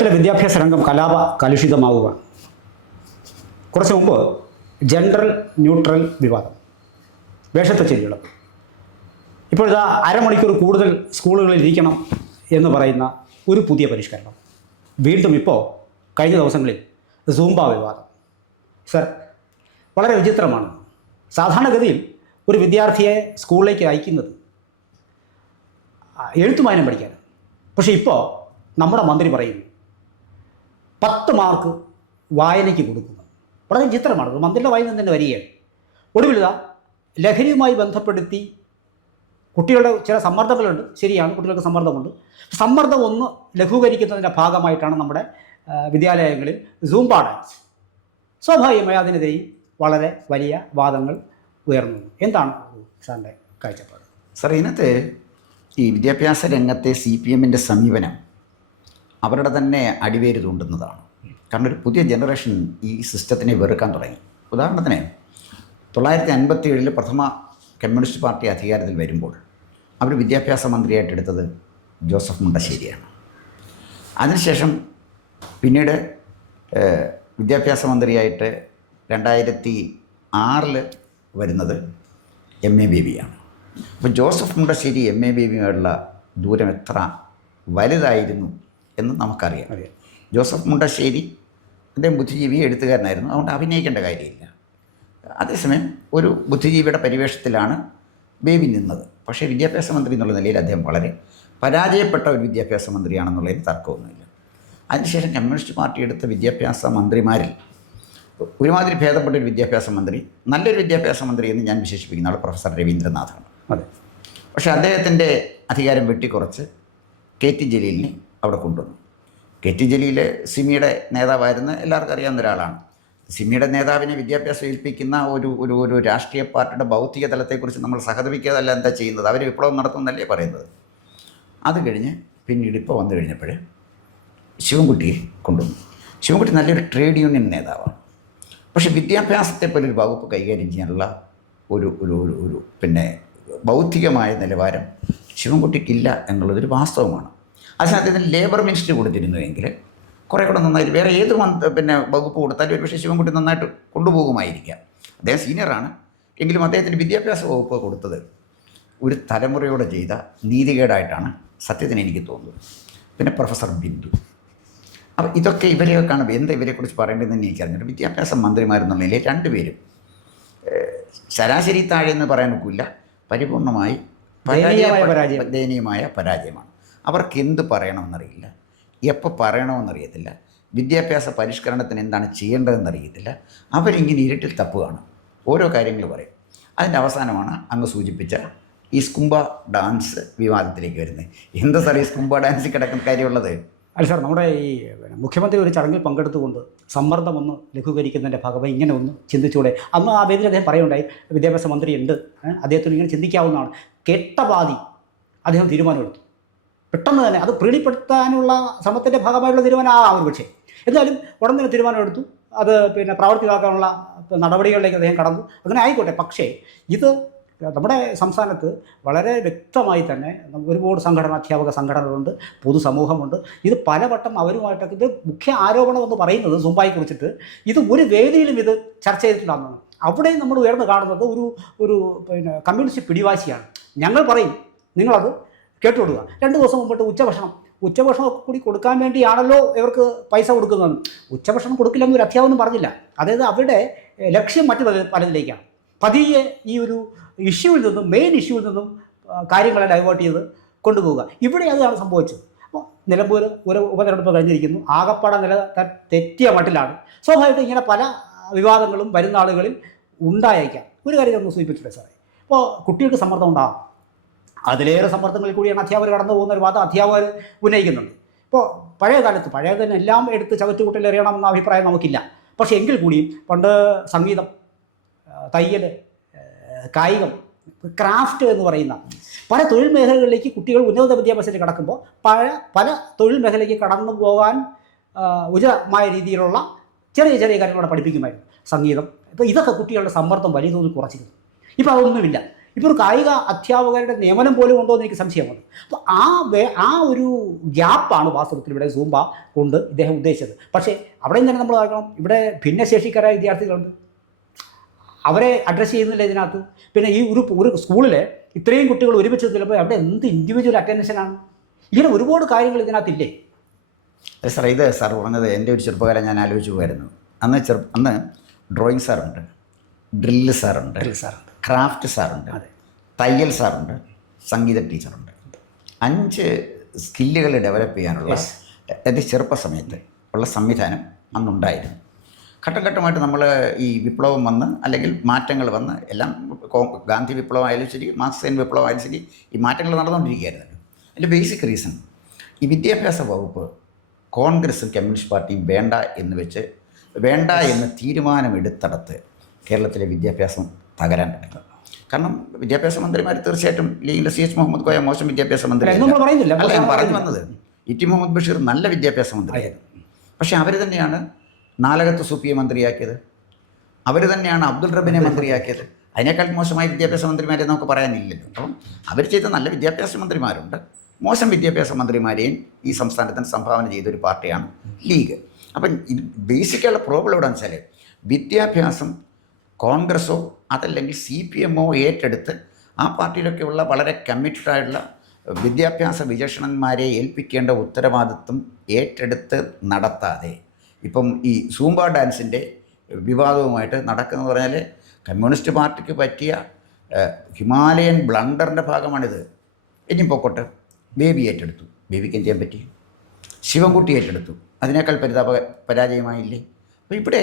കേരളത്തിലെ വിദ്യാഭ്യാസ രംഗം കലുഷിതമാവുകയാണ്. കുറച്ച് മുമ്പ് ജെൻഡർ ന്യൂട്രൽ വിവാദം, വേഷത്തെ ചെല്ലുകളും, ഇപ്പോഴിതാ അരമണിക്കൂർ കൂടുതൽ സ്കൂളുകളിൽ ഇരിക്കണം എന്ന് പറയുന്ന ഒരു പുതിയ പരിഷ്കരണം. വീണ്ടും ഇപ്പോൾ കഴിഞ്ഞ ദിവസങ്ങളിൽ സൂംബ വിവാദം. സർ, വളരെ വിചിത്രമാണ്. സാധാരണഗതിയിൽ ഒരു വിദ്യാർത്ഥിയെ സ്കൂളിലേക്ക് അയക്കുന്നത് എഴുത്തുമാനം പഠിക്കാൻ. പക്ഷേ ഇപ്പോൾ നമ്മുടെ മന്ത്രി പറയുന്നു 10 മാർക്ക് വായനയ്ക്ക് കൊടുക്കുന്നു. വളരെ വിചിത്രമാണ്. മന്ത്രിയുടെ വായിൽ നിന്ന് തന്നെ വരികയാണ്. ഒടുവിലിതാ ലഹരിയുമായി ബന്ധപ്പെടുത്തി കുട്ടികളുടെ ചില സമ്മർദ്ദങ്ങളുണ്ട്. ശരിയാണ്, കുട്ടികൾക്ക് സമ്മർദ്ദമുണ്ട്. സമ്മർദ്ദം ഒന്ന് ലഘൂകരിക്കുന്നതിൻ്റെ ഭാഗമായിട്ടാണ് നമ്മുടെ വിദ്യാലയങ്ങളിൽ സൂംബ ഡാൻസ്. സ്വാഭാവികമായി അതിനെതിരെയും വളരെ വലിയ വാദങ്ങൾ ഉയർന്നു. എന്താണ് സാറിൻ്റെ കാഴ്ചപ്പാട്? സാർ, ഇതിനകത്ത് ഈ വിദ്യാഭ്യാസ രംഗത്തെ CPM-ൻ്റെ സമീപനം അവരുടെ തന്നെ അടിവേര് തൂണ്ടുന്നതാണ്. കാരണം ഒരു പുതിയ ജനറേഷൻ ഈ സിസ്റ്റത്തിനെ വെറുക്കാൻ തുടങ്ങി. ഉദാഹരണത്തിന് 1957 പ്രഥമ കമ്മ്യൂണിസ്റ്റ് പാർട്ടി അധികാരത്തിൽ വരുമ്പോൾ അവർ വിദ്യാഭ്യാസ മന്ത്രിയായിട്ട് എടുത്തത് ജോസഫ് മുണ്ടശ്ശേരിയാണ്. അതിനുശേഷം പിന്നീട് വിദ്യാഭ്യാസ മന്ത്രിയായിട്ട് 2006 വരുന്നത് MA ബേബിയാണ്. അപ്പോൾ ജോസഫ് മുണ്ടശ്ശേരി MA ബേബിയുമായുള്ള ദൂരം എത്ര വലുതായിരുന്നു എന്ന് നമുക്കറിയാം. ജോസഫ് മുണ്ടശ്ശേരി അദ്ദേഹം ബുദ്ധിജീവി, എഴുത്തുകാരനായിരുന്നു. അതുകൊണ്ട് അഭിനയിക്കേണ്ട കാര്യമില്ല. അതേസമയം ഒരു ബുദ്ധിജീവിയുടെ പരിവേഷത്തിലാണ് ബേബി നിന്നത്. പക്ഷേ വിദ്യാഭ്യാസ മന്ത്രി എന്നുള്ള നിലയിൽ അദ്ദേഹം വളരെ പരാജയപ്പെട്ട ഒരു വിദ്യാഭ്യാസ മന്ത്രിയാണെന്നുള്ളതിന് തർക്കമൊന്നുമില്ല. അതിനുശേഷം കമ്മ്യൂണിസ്റ്റ് പാർട്ടി എടുത്ത വിദ്യാഭ്യാസ മന്ത്രിമാരിൽ ഒരുമാതിരി ഭേദപ്പെട്ടൊരു വിദ്യാഭ്യാസ മന്ത്രി, നല്ലൊരു വിദ്യാഭ്യാസ മന്ത്രി എന്ന് ഞാൻ വിശേഷിപ്പിക്കുന്ന ആൾ പ്രൊഫസർ രവീന്ദ്രനാഥാണ്. അതെ. പക്ഷേ അദ്ദേഹത്തിൻ്റെ അധികാരം വെട്ടിക്കുറച്ച് KT ജലീലിനെ അവിടെ കൊണ്ടുവന്നു. KT ജലീൽ സിമിയുടെ നേതാവായിരുന്ന എല്ലാവർക്കും അറിയാവുന്ന ഒരാളാണ്. സിമിയുടെ നേതാവിനെ വിദ്യാഭ്യാസം ഏൽപ്പിക്കുന്ന ഒരു രാഷ്ട്രീയ പാർട്ടിയുടെ ഭൗതിക തലത്തെക്കുറിച്ച് നമ്മൾ സഹതപിക്കാതല്ല എന്താ ചെയ്യുന്നത്? അവർ വിപ്ലവം നടത്തുമെന്നല്ലേ പറയുന്നത്. അത് കഴിഞ്ഞ് പിന്നീട് ഇപ്പോൾ വന്നു കഴിഞ്ഞപ്പോൾ ശിവൻകുട്ടിയെ കൊണ്ടുവന്നു. ശിവൻകുട്ടി നല്ലൊരു ട്രേഡ് യൂണിയൻ നേതാവാണ്. പക്ഷേ വിദ്യാഭ്യാസത്തെ പോലെ ഒരു വകുപ്പ് കൈകാര്യം ചെയ്യാനുള്ള ഒരു പിന്നെ ബൗദ്ധികമായ നിലവാരം ശിവൻകുട്ടിക്കില്ല എന്നുള്ളതൊരു വാസ്തവമാണ്. അതിനകത്ത് ലേബർ മിനിസ്റ്റർ കൊടുത്തിരുന്നുവെങ്കിൽ കുറേ കൂടെ നന്നായിട്ട് വേറെ ഏത് വകുപ്പ് കൊടുത്താലും ഒരു പക്ഷേ ശിവൻകുട്ടി നന്നായിട്ട് കൊണ്ടുപോകുമായിരിക്കാം. അദ്ദേഹം സീനിയറാണ്. എങ്കിലും അദ്ദേഹത്തിന് വിദ്യാഭ്യാസ വകുപ്പ് കൊടുത്തത് ഒരു തലമുറയോടെ ചെയ്ത നീതികേടായിട്ടാണ് സത്യത്തിന് എനിക്ക് തോന്നുന്നത്. പിന്നെ പ്രൊഫസർ ബിന്ദു, അപ്പോൾ ഇതൊക്കെ ഇവരെയൊക്കെ കാണുമ്പോൾ എന്താ ഇവരെക്കുറിച്ച് പറയേണ്ടതെന്ന് എനിക്കറിഞ്ഞിട്ട് വിദ്യാഭ്യാസ മന്ത്രിമാരെന്നുള്ളതിൽ രണ്ടുപേരും ശരാശരി താഴെ എന്ന് പറയാൻ ഒക്കില്ല, പരിപൂർണമായി ദയനീയമായ പരാജയമാണ്. അവർക്ക് എന്ത് പറയണമെന്നറിയില്ല, എപ്പോൾ പറയണമെന്നറിയത്തില്ല, വിദ്യാഭ്യാസ പരിഷ്കരണത്തിന് എന്താണ് ചെയ്യേണ്ടതെന്നറിയത്തില്ല. അവരിങ്ങനെ ഇരുട്ടിൽ തപ്പുകയാണ്, ഓരോ കാര്യങ്ങൾ പറയും. അതിൻ്റെ അവസാനമാണ് അങ്ങ് സൂചിപ്പിച്ച ഈ സ്കുംബ ഡാൻസ് വിവാദത്തിലേക്ക് വരുന്നത്. എന്താ സാർ ഈ സ്കുംബ ഡാൻസിൽ കിടക്കുന്ന കാര്യമുള്ളത്? അല്ല സാർ, നമ്മുടെ ഈ മുഖ്യമന്ത്രി ഒരു ചടങ്ങിൽ പങ്കെടുത്തുകൊണ്ട് സമ്മർദ്ദം ഒന്ന് ലഘൂകരിക്കുന്നതിൻ്റെ ഭാഗമായി ഇങ്ങനെ ഒന്ന് ചിന്തിച്ചുകൂടെ? അന്ന് ആ വേദിയിൽ അദ്ദേഹം പറയുണ്ടായി, വിദ്യാഭ്യാസ മന്ത്രി ഉണ്ട്, അദ്ദേഹത്തിന് ഇങ്ങനെ ചിന്തിക്കാവുന്നതാണ്. കേട്ടപാതി അദ്ദേഹം തീരുമാനമെടുത്തു. പെട്ടെന്ന് തന്നെ അത് പ്രീണിപ്പെടുത്താനുള്ള ശ്രമത്തിൻ്റെ ഭാഗമായുള്ള തീരുമാനം ഒരു പക്ഷേ. എന്നാലും ഉടൻ തന്നെ തീരുമാനമെടുത്തു. അത് പ്രാവർത്തികമാക്കാനുള്ള നടപടികളിലേക്ക് അദ്ദേഹം കടന്നു. അങ്ങനെ ആയിക്കോട്ടെ. പക്ഷേ ഇത് നമ്മുടെ സംസ്ഥാനത്ത് വളരെ വ്യക്തമായി തന്നെ ഒരുപാട് അധ്യാപക സംഘടനകളുണ്ട്, പൊതുസമൂഹമുണ്ട്. ഇത് പലവട്ടം അവരുമായിട്ടൊക്കെ ഇത് മുഖ്യ ആരോപണം എന്ന് പറയുന്നത് സുംബായെ കുറിച്ചിട്ട് ഇത് ഒരു വേദിയിലും ഇത് ചർച്ച ചെയ്തിട്ടുണ്ടാകുന്നതാണ്. അവിടെ നമ്മൾ ഉയർന്നു കാണുന്നത് ഒരു കമ്മ്യൂണിസ്റ്റ് പിടിവാശിയാണ്. ഞങ്ങൾ പറയും, നിങ്ങളത് കേട്ടുകൊടുക്കുക. 2 ദിവസം മുമ്പിട്ട് ഉച്ചഭക്ഷണമൊക്കെ കൂടി കൊടുക്കാൻ വേണ്ടിയാണല്ലോ ഇവർക്ക് പൈസ കൊടുക്കുന്നത്. ഉച്ചഭക്ഷണം കൊടുക്കില്ലെന്ന് ഒരു അധ്യാപനം പറഞ്ഞില്ല. അതായത് അവരുടെ ലക്ഷ്യം മറ്റു പലതിലേക്കാണ്. പതിയെ ഈ ഒരു മെയിൻ ഇഷ്യൂവിൽ നിന്നും കാര്യങ്ങളെ ഡൈവേർട്ട് ചെയ്ത് കൊണ്ടുപോവുക. ഇവിടെ അതാണ് സംഭവിച്ചത്. അപ്പോൾ നിലമ്പൂർ ഒരു ഉപതെരഞ്ഞെടുപ്പ് കഴിഞ്ഞിരിക്കുന്നു. ആകപ്പാട നില തെറ്റിയ മട്ടിലാണ്. സ്വാഭാവികമായിട്ടും ഇങ്ങനെ പല വിവാദങ്ങളും വരുന്ന ആളുകളിൽ ഉണ്ടായേക്കാം. ഒരു കാര്യം ഒന്ന് സൂചിപ്പിച്ചിട്ടുണ്ട് സാറേ, ഇപ്പോൾ കുട്ടികൾക്ക് സമ്മർദ്ദം ഉണ്ടാകും. അതിലേറെ സമ്മർദ്ദങ്ങളിൽ കൂടിയാണ് അധ്യാപകർ കടന്നു പോകുന്ന ഒരു വാദം അധ്യാപകർ ഉന്നയിക്കുന്നുണ്ട്. ഇപ്പോൾ പഴയതിന് എല്ലാം എടുത്ത് ചവറ്റുകുട്ടിൽ എറിയണമെന്ന അഭിപ്രായം നമുക്കില്ല. പക്ഷേ എങ്കിൽ കൂടിയും പണ്ട് സംഗീതം, തയ്യൽ, കായികം, ക്രാഫ്റ്റ് എന്ന് പറയുന്ന പല തൊഴിൽ മേഖലകളിലേക്ക് കുട്ടികൾ ഉന്നത വിദ്യാഭ്യാസത്തിൽ കടക്കുമ്പോൾ പല തൊഴിൽ മേഖലയിലേക്ക് കടന്നു പോകാൻ ഉചിതമായ രീതിയിലുള്ള ചെറിയ കാര്യങ്ങളോടെ പഠിപ്പിക്കുമായിരുന്നു. സംഗീതം, ഇപ്പോൾ ഇതൊക്കെ കുട്ടികളുടെ സമ്മർദ്ദം വലിയ തോതിൽ കുറച്ചിരുന്നു. ഇപ്പോൾ അതൊന്നുമില്ല. ഇപ്പോൾ ഒരു കായിക അധ്യാപകരുടെ നിയമനം പോലും ഉണ്ടോ എന്ന് എനിക്ക് സംശയമാണ്. അപ്പോൾ ആ ഒരു ഗ്യാപ്പാണ് വാസ്തവത്തിൽ ഇവിടെ സൂംബ കൊണ്ട് ഇദ്ദേഹം ഉദ്ദേശിച്ചത്. പക്ഷേ അവിടെയും തന്നെ നമ്മൾ നോക്കണം, ഇവിടെ ഭിന്നശേഷിക്കാരായ വിദ്യാർത്ഥികളുണ്ട്, അവരെ അഡ്രസ്സ് ചെയ്യുന്നില്ല ഇതിനകത്ത്. പിന്നെ ഈ ഒരു സ്കൂളിൽ ഇത്രയും കുട്ടികൾ ഒരുമിച്ച് ചിലപ്പോൾ അവിടെ എന്ത് ഇൻഡിവിജ്വൽ അറ്റൻഷനാണ്. ഇങ്ങനെ ഒരുപാട് കാര്യങ്ങൾ ഇതിനകത്തില്ലേ? സാർ, ഇത് സാർ പറഞ്ഞത് എൻ്റെ ഒരു ചെറുപ്പകാലം ഞാൻ ആലോചിച്ച് പോയിരുന്നു. അന്ന് ഡ്രോയിങ് സാറുണ്ട്, ഡ്രില്ല് സാറുണ്ട്, ക്രാഫ്റ്റ് സാറുണ്ട്, തയ്യൽ സാറുണ്ട്, സംഗീത ടീച്ചറുണ്ട്. 5 സ്കില്ലുകൾ ഡെവലപ്പ് ചെയ്യാനുള്ള എൻ്റെ ചെറുപ്പ സമയത്ത് ഉള്ള സംവിധാനം അന്നുണ്ടായിരുന്നു. ഘട്ടം ഘട്ടമായിട്ട് നമ്മൾ ഈ വിപ്ലവം വന്ന് അല്ലെങ്കിൽ മാറ്റങ്ങൾ വന്ന് എല്ലാം ഗാന്ധി വിപ്ലവം ആയാലും ശരി, മാർക്സിയൻ വിപ്ലവം ആയാലും ശരി, ഈ മാറ്റങ്ങൾ നടന്നുകൊണ്ടിരിക്കുകയായിരുന്നു. അതിൻ്റെ ബേസിക് റീസൺ ഈ വിദ്യാഭ്യാസ വകുപ്പ് കോൺഗ്രസും കമ്മ്യൂണിസ്റ്റ് പാർട്ടിയും വേണ്ട എന്ന് തീരുമാനമെടുത്തടത്ത് കേരളത്തിലെ വിദ്യാഭ്യാസം തകരാൻ തുടങ്ങി. കാരണം വിദ്യാഭ്യാസ മന്ത്രിമാർ തീർച്ചയായിട്ടും ലീഗിൻ്റെ CH മുഹമ്മദ് കോയ മോശം വിദ്യാഭ്യാസ മന്ത്രി അല്ല, ഞാൻ പറഞ്ഞു വന്നത്. ഇ.ടി. മുഹമ്മദ് ബഷീർ നല്ല വിദ്യാഭ്യാസ മന്ത്രിയായിരുന്നു. പക്ഷേ അവർ തന്നെയാണ് നാലകത്ത് സൂപ്പിയെ മന്ത്രിയാക്കിയത്, അവർ തന്നെയാണ് അബ്ദുൾ റബ്ബിനെ മന്ത്രിയാക്കിയത്. അതിനേക്കാൾ മോശമായ വിദ്യാഭ്യാസ മന്ത്രിമാരെ നമുക്ക് പറയാനില്ലല്ലോ. അപ്പം അവർ ചെയ്ത നല്ല വിദ്യാഭ്യാസ മന്ത്രിമാരുണ്ട്, മോശം വിദ്യാഭ്യാസ മന്ത്രിമാരെയും ഈ സംസ്ഥാനത്തിന് സംഭാവന ചെയ്തൊരു പാർട്ടിയാണ് ലീഗ്. അപ്പം ഇത് ബേസിക്കായുള്ള പ്രോബ്ലം എവിടെയാണെന്ന് വെച്ചാൽ വിദ്യാഭ്യാസം കോൺഗ്രസോ അതല്ലെങ്കിൽ CPM-ഓ ഏറ്റെടുത്ത് ആ പാർട്ടിയിലൊക്കെയുള്ള വളരെ കമ്മിറ്റഡായിട്ടുള്ള വിദ്യാഭ്യാസ വിചക്ഷണന്മാരെ ഏൽപ്പിക്കേണ്ട ഉത്തരവാദിത്വം ഏറ്റെടുത്ത് നടത്താതെ ഇപ്പം ഈ സൂംബ ഡാൻസിൻ്റെ വിവാദവുമായിട്ട് നടക്കുന്നതെന്ന് പറഞ്ഞാൽ കമ്മ്യൂണിസ്റ്റ് പാർട്ടിക്ക് പറ്റിയ ഹിമാലയൻ ബ്ലണ്ടറിൻ്റെ ഭാഗമാണിത്. ഇനി പൊക്കോട്ടെ, ബേബി ഏറ്റെടുത്തു, ബേബിക്ക് എന്ത് ചെയ്യാൻ പറ്റി? ശിവൻകുട്ടി ഏറ്റെടുത്തു, അതിനേക്കാൾ പരാജയമായില്ലേ? അപ്പോൾ ഇവിടെ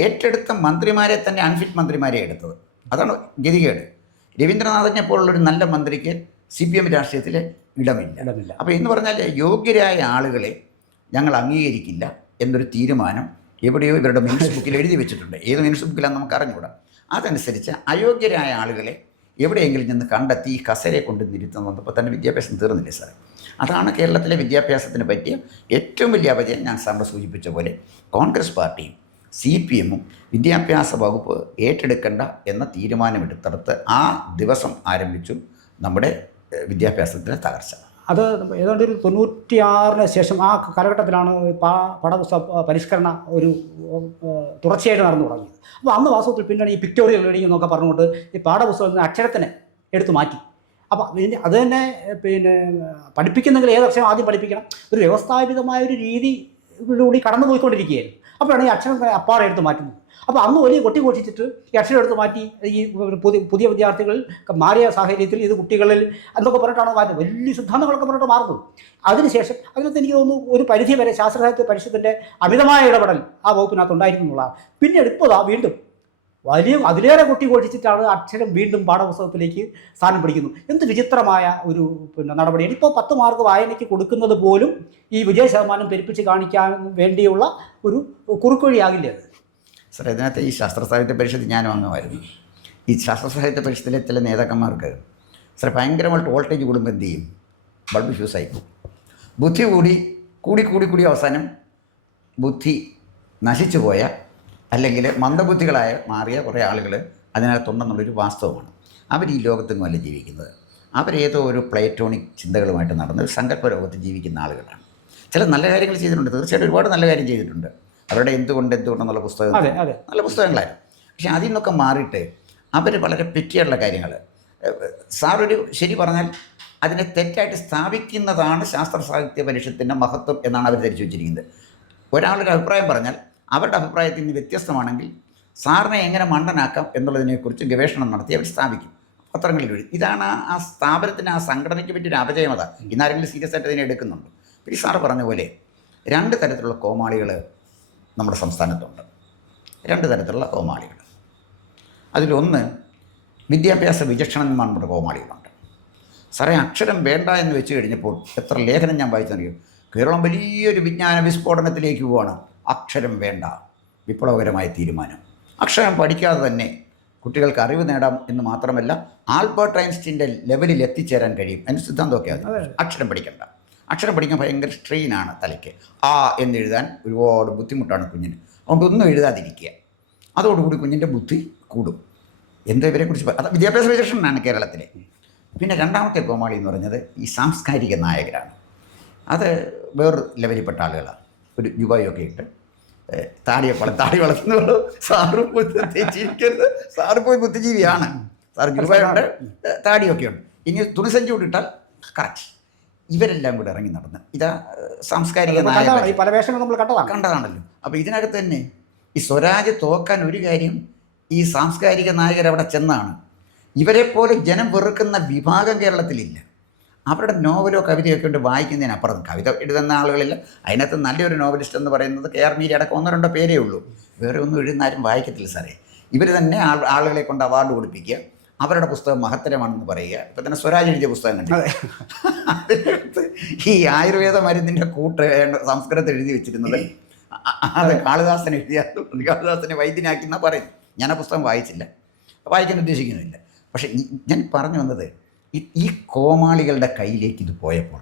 ഏറ്റെടുത്ത മന്ത്രിമാരെ തന്നെ അൺഫിറ്റ് മന്ത്രിമാരെ എടുത്തത്, അതാണ് ഗതികേട്. രവീന്ദ്രനാഥിനെ പോലുള്ളൊരു നല്ല മന്ത്രിക്ക് CPM രാഷ്ട്രീയത്തിൽ ഇടമില്ല. അപ്പോൾ എന്ന് പറഞ്ഞാൽ യോഗ്യരായ ആളുകളെ ഞങ്ങൾ അംഗീകരിക്കില്ല എന്നൊരു തീരുമാനം എവിടെയോ ഇവരുടെ മിനിറ്റ്സ് ബുക്കിൽ എഴുതി വെച്ചിട്ടുണ്ട്. ഏത് മിനിറ്റ്സ് ബുക്കിലാണെന്ന് നമുക്ക് അറിഞ്ഞുകൂടാ. അതനുസരിച്ച് അയോഗ്യരായ ആളുകളെ എവിടെയെങ്കിലും നിന്ന് കണ്ടെത്തി ഈ കസേരയെ കൊണ്ട് നിർത്തുന്ന വന്നപ്പോൾ തന്നെ വിദ്യാഭ്യാസം തീർന്നില്ലേ സാറേ? അതാണ് കേരളത്തിലെ വിദ്യാഭ്യാസത്തിന് പറ്റിയ ഏറ്റവും വലിയ അപജയം. ഞാൻ സാറിന് സൂചിപ്പിച്ച പോലെ കോൺഗ്രസ് പാർട്ടിയും CPM-ഉം വിദ്യാഭ്യാസ വകുപ്പ് ഏറ്റെടുക്കേണ്ട എന്ന തീരുമാനമെടുത്തടുത്ത് ആ ദിവസം ആരംഭിച്ചു നമ്മുടെ വിദ്യാഭ്യാസത്തിൻ്റെ തകർച്ച. അത് ഏതാണ്ട് ഒരു 96-ന് ശേഷം ആ കാലഘട്ടത്തിലാണ് പാഠപുസ്തക പരിഷ്കരണ ഒരു തുടർച്ചയായിട്ട് നടന്നു തുടങ്ങിയത്. അപ്പോൾ അന്ന് വാസ്തവത്തിൽ പിന്നീട് ഈ പിക്ടോറിയൽ റീഡിംഗ് എന്നൊക്കെ പറഞ്ഞുകൊണ്ട് ഈ പാഠപുസ്തകത്തിന് അക്ഷരത്തിനെ എടുത്തു മാറ്റി. അപ്പോൾ അത് തന്നെ പഠിപ്പിക്കുന്നെങ്കിൽ ഏതക്ഷരം ആദ്യം പഠിപ്പിക്കണം, ഒരു വ്യവസ്ഥാപിതമായ ഒരു രീതിയിലൂടെ കടന്നു പോയിക്കൊണ്ടിരിക്കുകയായിരുന്നു. അപ്പോഴാണ് ഈ അക്ഷരം അപ്പാടെ എടുത്ത് മാറ്റുന്നത്. അപ്പോൾ അന്ന് വലിയ കൊട്ടിഘോഷിച്ചിട്ട് ഈ അക്ഷരം എടുത്ത് മാറ്റി ഈ പുതിയ വിദ്യാർത്ഥികൾ മാറിയ സാഹചര്യത്തിൽ ഇത് കുട്ടികളിൽ എന്നൊക്കെ പറഞ്ഞിട്ടാണ് മാറ്റുന്നത്. വലിയ സിദ്ധാന്തങ്ങളൊക്കെ പറഞ്ഞിട്ട് മാറുന്നത്. അതിനുശേഷം അതിനകത്ത് എനിക്ക് തോന്നുന്നു ഒരു പരിധി വരെ ശാസ്ത്ര സാഹിത്യ പരിഷത്തിൻ്റെ അമിതമായ ഇടപെടൽ ആ വകുപ്പിനകത്ത് ഉണ്ടായിരുന്നു എന്നുള്ളതാണ്. പിന്നീട് ഇപ്പോൾ വീണ്ടും അതിലേറെ കൊട്ടിഘോഷിച്ചിട്ടാണ് അക്ഷരം വീണ്ടും പാഠപുസ്തകത്തിലേക്ക് സ്ഥാനം പിടിക്കുന്നു. എന്ത് വിചിത്രമായ ഒരു നടപടിയാണ്. ഇപ്പോൾ 10 മാർക്ക് വായനയ്ക്ക് കൊടുക്കുന്നത് പോലും ഈ വിജയ ശതമാനം പെരുപ്പിച്ച് കാണിക്കാൻ വേണ്ടിയുള്ള ഒരു കുറുക്കുവഴിയാകില്ല അത്. സാർ, ഇതിനകത്ത് ഈ ശാസ്ത്ര സാഹിത്യ പരിഷത്ത് ഞാനും അംഗമായിരുന്നു. ഈ ശാസ്ത്ര സാഹിത്യ പരിഷത്തിലെ ചില നേതാക്കന്മാർക്ക് സാർ ഭയങ്കരമായിട്ട് വോൾട്ടേജ് കൂടുമ്പോൾ എന്ത് ചെയ്യും? ബൾബ് ഫ്യൂസായി പോകും. ബുദ്ധി കൂടി അവസാനം ബുദ്ധി നശിച്ചു പോയ അല്ലെങ്കിൽ മന്ദബുദ്ധികളായ മാറിയ കുറേ ആളുകൾ അതിനകത്തുണ്ടെന്നുള്ളൊരു വാസ്തവമാണ്. അവർ ഈ ലോകത്തൊന്നുമല്ല ജീവിക്കുന്നത്. അവരേതോ ഒരു പ്ലേറ്റോണിക് ചിന്തകളുമായിട്ട് നടന്ന ഒരു സങ്കല്പ ലോകത്ത് ജീവിക്കുന്ന ആളുകളാണ്. ചില നല്ല കാര്യങ്ങൾ ചെയ്തിട്ടുണ്ട്, തീർച്ചയായിട്ടും ഒരുപാട് നല്ല കാര്യം ചെയ്തിട്ടുണ്ട്. അവരുടെ എന്തുകൊണ്ടെന്നുള്ള പുസ്തകം നല്ല പുസ്തകങ്ങളായിരുന്നു. പക്ഷേ അതിൽ നിന്നൊക്കെ മാറിയിട്ട് അവർ വളരെ പെറ്റിയുള്ള കാര്യങ്ങൾ സാറൊരു ശരി പറഞ്ഞാൽ അതിനെ തെറ്റായിട്ട് സ്ഥാപിക്കുന്നതാണ് ശാസ്ത്ര സാഹിത്യ പരിഷത്തിൻ്റെ മഹത്വം എന്നാണ് അവർ ധരിച്ചു വെച്ചിരിക്കുന്നത്. ഒരാളൊരു അഭിപ്രായം പറഞ്ഞാൽ അവരുടെ അഭിപ്രായത്തിൽ നിന്ന് വ്യത്യസ്തമാണെങ്കിൽ സാറിനെ എങ്ങനെ മണ്ടനാക്കാം എന്നുള്ളതിനെക്കുറിച്ച് ഗവേഷണം നടത്തി അവർ സ്ഥാപിക്കും പത്രങ്ങളിൽ വഴി. ഇതാണ് ആ സ്ഥാപനത്തിന്, ആ സംഘടനയ്ക്ക് പറ്റിയൊരു അപജയമത. ഇന്നാരെങ്കിലും സീരിയസ് ആയിട്ട് ഇതിനെ എടുക്കുന്നുണ്ട്. ഈ സാറ് പറഞ്ഞ പോലെ 2 തരത്തിലുള്ള കോമാളികൾ നമ്മുടെ സംസ്ഥാനത്തുണ്ട്. 2 തരത്തിലുള്ള കോമാളികൾ. അതിലൊന്ന് വിദ്യാഭ്യാസ വിചക്ഷണന്മാരുടെ കോമാളികളുണ്ട്. സാറേ, അക്ഷരം വേണ്ട എന്ന് വെച്ച് കഴിഞ്ഞപ്പോൾ എത്ര ലേഖനം ഞാൻ വായിച്ചു നൽകി. കേരളം വലിയൊരു വിജ്ഞാന വിസ്ഫോടനത്തിലേക്ക് പോവുകയാണ്. അക്ഷരം വേണ്ട, വിപ്ലവകരമായ തീരുമാനം. അക്ഷരം പഠിക്കാതെ തന്നെ കുട്ടികൾക്ക് അറിവ് നേടാം എന്ന് മാത്രമല്ല ആൽബർട്ട് ഐൻസ്റ്റീൻ്റെ ലെവലിൽ എത്തിച്ചേരാൻ കഴിയും. അതിന് സിദ്ധാന്തമൊക്കെ അത്. അക്ഷരം പഠിക്കണ്ട, അക്ഷരം പഠിക്കാൻ ഭയങ്കര സ്ട്രെയിനാണ് തലയ്ക്ക്. എന്നെഴുതാൻ ഒരുപാട് ബുദ്ധിമുട്ടാണ് കുഞ്ഞിന്. അതുകൊണ്ട് ഒന്നും എഴുതാതിരിക്കുക. അതോടുകൂടി കുഞ്ഞിൻ്റെ ബുദ്ധി കൂടും. എന്തോ ഇവരെക്കുറിച്ച് അത് വിദ്യാഭ്യാസ വിചക്ഷണനാണ് കേരളത്തിലെ. പിന്നെ രണ്ടാമത്തെ കോമാളി എന്ന് പറഞ്ഞത് ഈ സാംസ്കാരിക നായകരാണ്. അത് വേറൊരു ലെവലിൽപ്പെട്ട ആളുകളാണ്. ഒരു ജുബായൊക്കെ ഇട്ട് താടി വളർത്തുന്നുള്ളൂ. സാറ് പോയി തെറ്റിയിരിക്കരുത്, സാറ് പോയി ബുദ്ധിജീവിയാണ്. സാർ ജുബായുണ്ട്, താടിയൊക്കെ ഉണ്ട്. ഇനി തുണിസഞ്ചി കൊണ്ടിട്ടാൽ കറക്റ്റ്. ഇവരെല്ലാം കൂടെ ഇറങ്ങി നടന്ന് ഇതാ സാംസ്കാരിക നായകർ പല വേഷങ്ങൾ നമ്മൾ കണ്ടതാണല്ലോ. അപ്പോൾ ഇതിനകത്ത് തന്നെ ഈ സ്വരാജ് തോക്കാൻ ഒരു കാര്യം ഈ സാംസ്കാരിക നായകർ അവിടെ ചെന്നാണ്. ഇവരെപ്പോലെ ജനം വെറുക്കുന്ന വിഭാഗം കേരളത്തിലില്ല. അവരുടെ നോവലോ കവിതയോ ഒക്കെ ഉണ്ട് വായിക്കുന്നതിനപ്പുറം. കവിത എഴുതുന്ന ആളുകളില്ല. അതിനകത്ത് നല്ലൊരു നോവലിസ്റ്റ് എന്ന് പറയുന്നത് കെ ആർ മീര അടക്കം 1-2 പേരേ ഉള്ളൂ. വേറെ ഒന്നും എഴുതുന്നാരും വായിക്കത്തില്ല സാറേ. ഇവർ തന്നെ ആളുകളെ കൊണ്ട് അവാർഡ് കൊടുപ്പിക്കുക, അവരുടെ പുസ്തകം മഹത്തരമാണെന്ന് പറയുക. ഇപ്പം തന്നെ സ്വരാജ് എഴുതിയ പുസ്തകം കണ്ടു. അതിനകത്ത് ഈ ആയുർവേദ മരുന്നിൻ്റെ കൂട്ട് സംസ്കൃതത്തിൽ എഴുതി വെച്ചിരുന്നത് അത് കാളിദാസൻ കാളിദാസനെ വൈദ്യനാക്കി എന്നാണ് പറയും. ഞാൻ ആ പുസ്തകം വായിച്ചില്ല, വായിക്കാൻ ഉദ്ദേശിക്കുന്നില്ല. പക്ഷേ ഞാൻ പറഞ്ഞു വന്നത് ഈ കോമാളികളുടെ കയ്യിലേക്ക് ഇത് പോയപ്പോൾ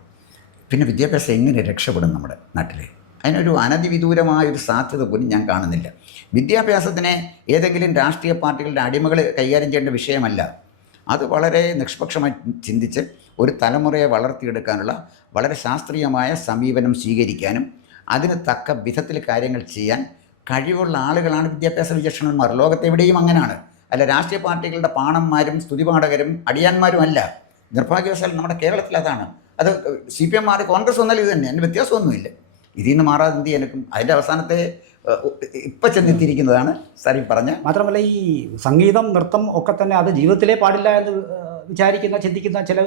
പിന്നെ വിദ്യാഭ്യാസം എങ്ങനെ രക്ഷപ്പെടും നമ്മുടെ നാട്ടിൽ? അതിനൊരു അനധിവിദൂരമായൊരു സാധ്യത പോലും ഞാൻ കാണുന്നില്ല. വിദ്യാഭ്യാസത്തിനെ ഏതെങ്കിലും രാഷ്ട്രീയ പാർട്ടികളുടെ അടിമകൾ കൈകാര്യം ചെയ്യേണ്ട വിഷയമല്ല. അത് വളരെ നിഷ്പക്ഷമായി ചിന്തിച്ച് ഒരു തലമുറയെ വളർത്തിയെടുക്കാനുള്ള വളരെ ശാസ്ത്രീയമായ സമീപനം സ്വീകരിക്കാനും അതിന് തക്ക വിധത്തിൽ കാര്യങ്ങൾ ചെയ്യാൻ കഴിവുള്ള ആളുകളാണ് വിദ്യാഭ്യാസ വിചക്ഷണന്മാർ. ലോകത്തെവിടെയും അങ്ങനെയാണ്. അല്ല രാഷ്ട്രീയ പാർട്ടികളുടെ പാണന്മാരും സ്തുതിപാഠകരും അടിയാന്മാരും അല്ല. നിർഭാഗ്യവശാൽ നമ്മുടെ കേരളത്തിൽ അതാണ്. അത് CPM മാറി കോൺഗ്രസ് വന്നാൽ ഇത് തന്നെ, അതിന് വ്യത്യാസമൊന്നുമില്ല. ഇതിൽ നിന്ന് മാറാതെ എന്ത് ചെയ്യാനും അതിൻ്റെ അവസാനത്തെ ഇപ്പം ചെന്നെത്തിയിരിക്കുന്നതാണ് സാർ ഈ പറഞ്ഞ. മാത്രമല്ല ഈ സംഗീതം നൃത്തം ഒക്കെ തന്നെ അത് ജീവിതത്തിലേ പാടില്ല എന്ന് ചിന്തിക്കുന്ന ചില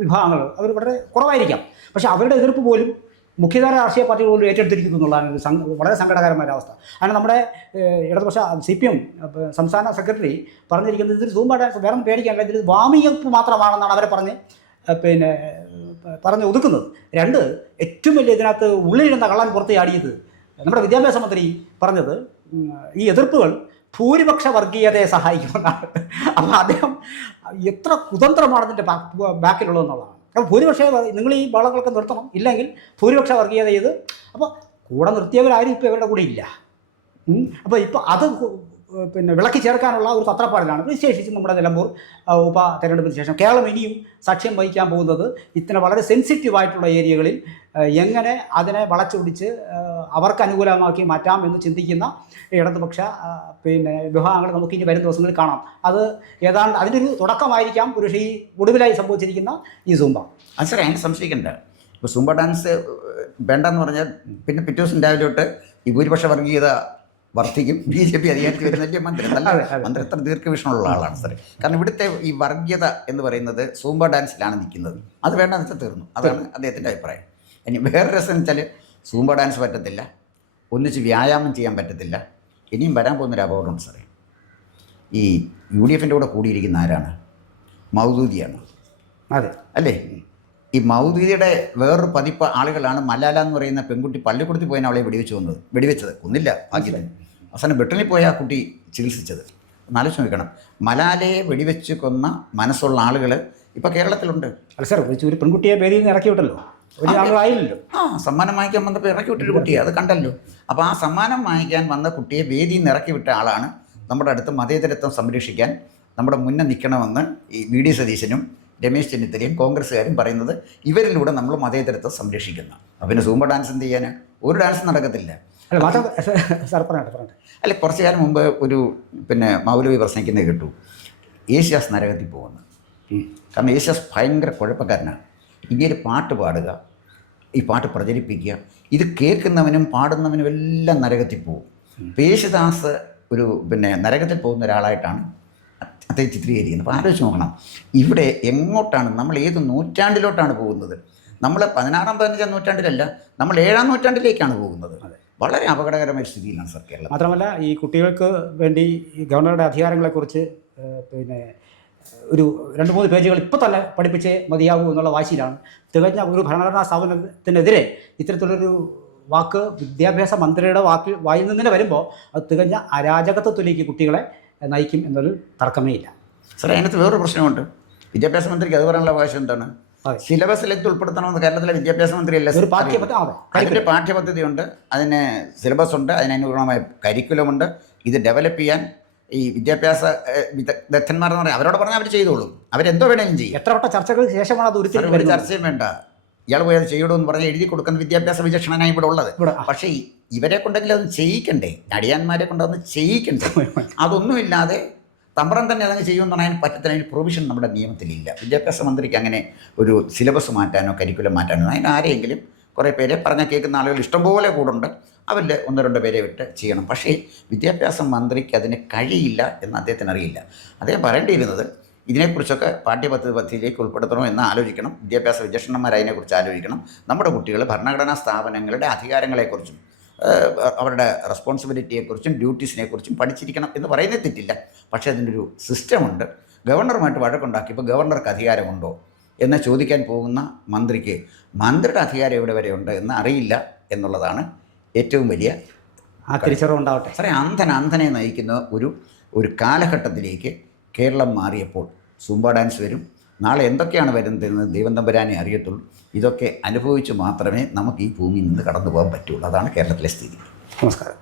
വിഭാഗങ്ങൾ അവർ വളരെ കുറവായിരിക്കാം. പക്ഷേ അവരുടെ എതിർപ്പ് പോലും മുഖ്യധാര രാഷ്ട്രീയ പാർട്ടികൾ പോലും ഏറ്റെടുത്തിരിക്കുന്നു എന്നുള്ളതാണ് വളരെ സങ്കടകരമായ അവസ്ഥ. കാരണം നമ്മുടെ ഇടതുപക്ഷ CPM സംസ്ഥാന സെക്രട്ടറി പറഞ്ഞിരിക്കുന്നത് ഇതിൽ സൂംബ ഡാൻസ് വേറെ പേടിക്കാനില്ല, ഇതിൽ വാമിയപ്പ് മാത്രമാണെന്നാണ് അവരെ പറഞ്ഞ് ഒതുക്കുന്നത്. 2, ഏറ്റവും വലിയ ഇതിനകത്ത് ഉള്ളിലിരുന്ന കള്ളൻ പുറത്ത് ചാടിയത് നമ്മുടെ വിദ്യാഭ്യാസ മന്ത്രി പറഞ്ഞത് ഈ എതിർപ്പുകൾ ഭൂരിപക്ഷ വർഗീയതയെ സഹായിക്കുമെന്നാണ്. അപ്പോൾ അദ്ദേഹം എത്ര കുതന്ത്രമാണ് ഇതിൻ്റെ ബാക്കിലുള്ളതെന്നുള്ളതാണ്. അപ്പോൾ ഭൂരിപക്ഷ നിങ്ങൾ ഈ ബഹളങ്ങളൊക്കെ നിർത്തണം, ഇല്ലെങ്കിൽ ഭൂരിപക്ഷ വർഗീയത ചെയ്ത് അപ്പോൾ കൂടെ നിർത്തിയവരാരും ഇപ്പോൾ ഇവരുടെ കൂടെ ഇല്ല. അപ്പോൾ ഇപ്പോൾ അത് പിന്നെ വിളക്കി ചേർക്കാനുള്ള ഒരു തത്രപ്പാടിലാണ്. വിശേഷിച്ച് നമ്മുടെ നിലമ്പൂർ ഉപ തെരഞ്ഞെടുപ്പിന് ശേഷം കേരളം ഇനിയും സാക്ഷ്യം വഹിക്കാൻ പോകുന്നത് ഇത്തരം വളരെ സെൻസിറ്റീവായിട്ടുള്ള ഏരിയകളിൽ എങ്ങനെ അതിനെ വളച്ചൊടിച്ച് അവർക്ക് അനുകൂലമാക്കി മാറ്റാം എന്ന് ചിന്തിക്കുന്ന ഇടതുപക്ഷ വിഭാഗങ്ങൾ നമുക്ക് ഇനി വരും ദിവസങ്ങളിൽ കാണാം. അത് ഏതാണ്ട് അതിൻ്റെ ഒരു തുടക്കമായിരിക്കാം ഒരു ഈ ഒടുവിലായി സംഭവിച്ചിരിക്കുന്ന ഈ സൂംബ. അത് സാറേ അതിനെ സംശയിക്കണ്ട. ഇപ്പോൾ സൂംബ ഡാൻസ് വേണ്ടെന്ന് പറഞ്ഞാൽ പിന്നെ പിറ്റേ ദിവസം രാവിലെ തൊട്ട് ഈ ഭൂരിപക്ഷ വർഗീയത വർദ്ധിക്കും. BJP അധികാരത്തിൽ വരുന്ന മന്ത്രി മന്ത്രി എത്ര ദീർഘവീക്ഷണമുള്ള ആളാണ് സാറേ. കാരണം ഇവിടുത്തെ ഈ വർഗീയത എന്ന് പറയുന്നത് സൂംബ ഡാൻസിലാണ് നിൽക്കുന്നത്. അത് വേണ്ടെന്ന് വെച്ചാൽ തീർന്നു. അതാണ് അദ്ദേഹത്തിൻ്റെ അഭിപ്രായം. ഇനി വേറെ രസം എന്ന് വെച്ചാൽ സൂംബ ഡാൻസ് പറ്റത്തില്ല, ഒന്നിച്ച് വ്യായാമം ചെയ്യാൻ പറ്റത്തില്ല. ഇനിയും വരാൻ പോകുന്നൊരു അപകടമുണ്ട് സാറേ. ഈ UDFൻ്റെ കൂടെ കൂടിയിരിക്കുന്ന ആരാണ്? മൗദൂദിയാണ്. അതെ അല്ലേ? ഈ മൗദൂദിയുടെ വേറൊരു പതിപ്പ് ആളുകളാണ് മലാല എന്ന് പറയുന്ന പെൺകുട്ടി പള്ളിക്കൂടത്തിൽ പോയാൽ അവളെ വെടിവെച്ചത് കൊന്നില്ല ഭാഗ്യത്തിന്. അവസാനം ബ്രിട്ടനിൽ പോയി ആ കുട്ടി ചികിത്സിച്ചത്. ആലോചിച്ച് നോക്കണം. മലാലയെ വെടിവെച്ച് കൊന്ന മനസ്സുള്ള ആളുകൾ ഇപ്പോൾ കേരളത്തിലുണ്ട്. അല്ല സാർ, ഒരു പെൺകുട്ടിയെ പേരിൽ നിന്ന് ഇറക്കി വിട്ടല്ലോ, ഒരു ആളായില്ലല്ലോ. സമ്മാനം വാങ്ങിക്കാൻ വന്നപ്പോൾ ഇറക്കി വിട്ടൊരു കുട്ടിയെ അത് കണ്ടല്ലോ. അപ്പോൾ ആ സമ്മാനം വാങ്ങിക്കാൻ വന്ന കുട്ടിയെ വേദിയിൽ നിന്ന് ഇറക്കി വിട്ട ആളാണ് നമ്മുടെ അടുത്ത് മതേതരത്വം സംരക്ഷിക്കാൻ നമ്മുടെ മുന്നേ നിൽക്കണമെന്ന് ഈ VD സതീശനും രമേശ് ചെന്നിത്തലയും കോൺഗ്രസ്സുകാരും പറയുന്നത്. ഇവരിലൂടെ നമ്മൾ മതേതരത്വം സംരക്ഷിക്കുന്നു. പിന്നെ സൂംബ ഡാൻസ് എന്ത് ചെയ്യാൻ? ഒരു ഡാൻസ് നടക്കത്തില്ല. അല്ല, കുറച്ചു കാലം മുമ്പ് ഒരു മൗലവി പ്രസംഗിക്കുന്നത് കേട്ടു, യേശുദാസ് നരകത്തിൽ പോകുന്നു. കാരണം യേശുദാസ് ഭയങ്കര കുഴപ്പക്കാരനാണ്. ഇങ്ങനെ പാട്ട് പാടുക, ഈ പാട്ട് പ്രചരിപ്പിക്കുക, ഇത് കേൾക്കുന്നവനും പാടുന്നവനും എല്ലാം നരകത്തിൽ പോകും. യേശുദാസ് ഒരു നരകത്തിൽ പോകുന്ന ഒരാളായിട്ടാണ് അദ്ദേഹം ചിത്രീകരിക്കുന്നത്. അപ്പോൾ ആലോചിച്ച് നോക്കണം, ഇവിടെ എങ്ങോട്ടാണ് നമ്മൾ, ഏത് നൂറ്റാണ്ടിലോട്ടാണ് പോകുന്നത്? നമ്മൾ 16-ാം 15-ാം നൂറ്റാണ്ടിലല്ല, നമ്മൾ 7-ാം നൂറ്റാണ്ടിലേക്കാണ് പോകുന്നത്. വളരെ അപകടകരമായ സ്ഥിതിയിലാണ് സർ കേരളം. മാത്രമല്ല ഈ കുട്ടികൾക്ക് വേണ്ടി ഈ ഗവർണറുടെ അധികാരങ്ങളെക്കുറിച്ച് ഒരു 2-3 പേജുകൾ ഇപ്പോൾ തന്നെ പഠിപ്പിച്ചേ മതിയാകൂ എന്നുള്ള വാശിയിലാണ്. തികഞ്ഞ ഒരു ഭരണഘടനാ സ്ഥാപനത്തിനെതിരെ ഇത്തരത്തിലൊരു വാക്ക് വിദ്യാഭ്യാസ മന്ത്രിയുടെ വായിൽ നിന്ന് തന്നെ വരുമ്പോൾ അത് തികഞ്ഞ അരാജകത്വത്തിലേക്ക് കുട്ടികളെ നയിക്കും എന്നൊരു തർക്കമേ ഇല്ല. സാറേ, അതിനകത്ത് വേറൊരു പ്രശ്നമുണ്ട്. വിദ്യാഭ്യാസ മന്ത്രിക്ക് അത് പറയാനുള്ള അവകാശം എന്താണ്? സിലബസിലേക്ക് ഉൾപ്പെടുത്തണമെന്ന് കേരളത്തിലെ വിദ്യാഭ്യാസ മന്ത്രിയല്ല. അതിൻ്റെ പാഠ്യപദ്ധതിയുണ്ട്, അതിന് സിലബസ് ഉണ്ട്, അതിനനുഗുണമായ കരിക്കുലമുണ്ട്. ഇത് ഡെവലപ്പ് ചെയ്യാൻ ഈ വിദ്യാഭ്യാസ വിദഗ്ധന്മാരെന്ന് പറയാം, അവരോട് പറഞ്ഞാൽ അവർ ചെയ്തോളും, അവരെന്തോ വേണേലും ചെയ്യും. എത്ര വട്ട ചർച്ചകൾക്ക് ശേഷമാണ് അത് ഒരു ഉരുത്തിരിഞ്ഞ് ചർച്ചയും വേണ്ട, ഇയാൾ പോയത് ചെയ്യണമെന്ന് പറഞ്ഞ് എഴുതി കൊടുക്കുന്ന വിദ്യാഭ്യാസ വിചക്ഷണനായി ഇവിടെ ഉള്ളത്. പക്ഷേ ഇവരെ കൊണ്ടെങ്കിലും അതൊന്ന് ചെയ്യിക്കണ്ടേ, അടിയാന്മാരെ കൊണ്ടതൊന്ന് ചെയ്യിക്കണ്ടേ? അതൊന്നുമില്ലാതെ തമ്പ്രം തന്നെ അതങ്ങ് ചെയ്യുമെന്ന് പറയാൻ പറ്റത്തില്ല. അതിന് പ്രൊവിഷൻ നമ്മുടെ നിയമത്തിലില്ല. വിദ്യാഭ്യാസ മന്ത്രിക്ക് അങ്ങനെ ഒരു സിലബസ് മാറ്റാനോ കരിക്കുലം മാറ്റാനോ, അതിന് ആരെങ്കിലും കുറേ പേരെ പറഞ്ഞാൽ കേൾക്കുന്ന ആളുകൾ ഇഷ്ടംപോലെ കൂടുണ്ട്, അവരിൽ 1-2 പേരെ വിട്ട് ചെയ്യണം. പക്ഷേ വിദ്യാഭ്യാസ മന്ത്രിക്ക് അതിന് കഴിയില്ല എന്ന് അദ്ദേഹത്തിന് അറിയില്ല. അദ്ദേഹം പറയേണ്ടിയിരുന്നത് ഇതിനെക്കുറിച്ചൊക്കെ പാഠ്യപദ്ധതിയിലേക്ക് ഉൾപ്പെടുത്തണോ എന്ന് ആലോചിക്കണം. വിദ്യാഭ്യാസ വിചക്ഷണന്മാർ അതിനെക്കുറിച്ച് ആലോചിക്കണം. നമ്മുടെ കുട്ടികൾ ഭരണഘടനാ സ്ഥാപനങ്ങളുടെ അധികാരങ്ങളെക്കുറിച്ചും അവരുടെ റെസ്പോൺസിബിലിറ്റിയെക്കുറിച്ചും ഡ്യൂട്ടീസിനെക്കുറിച്ചും പഠിച്ചിരിക്കണം എന്ന് പറയുന്നത് തെറ്റില്ല. പക്ഷേ അതിനൊരു സിസ്റ്റമുണ്ട്. ഗവർണറുമായിട്ട് വഴക്കുണ്ടാക്കിയപ്പോൾ ഗവർണർക്ക് അധികാരമുണ്ടോ എന്ന് ചോദിക്കാൻ പോകുന്ന മന്ത്രിക്ക് മന്ത്രിയുടെ അധികാരം എവിടെ വരെ ഉണ്ട് എന്ന് അറിയില്ല എന്നുള്ളതാണ് ഏറ്റവും വലിയ തിരിച്ചറിവുണ്ടാവട്ടെ. സാറേ, അന്ധനെ നയിക്കുന്ന ഒരു കാലഘട്ടത്തിലേക്ക് കേരളം മാറിയപ്പോൾ സൂംബ ഡാൻസ് വരും. നാളെ എന്തൊക്കെയാണ് വരുന്നതെന്ന് ദൈവം തമ്പുരാനെ അറിയത്തുള്ളൂ. ഇതൊക്കെ അനുഭവിച്ച് മാത്രമേ നമുക്ക് ഈ ഭൂമിയിൽ നിന്ന് കടന്നു പോകാൻ പറ്റുള്ളൂ. അതാണ് കേരളത്തിലെ സ്ഥിതി. നമസ്കാരം.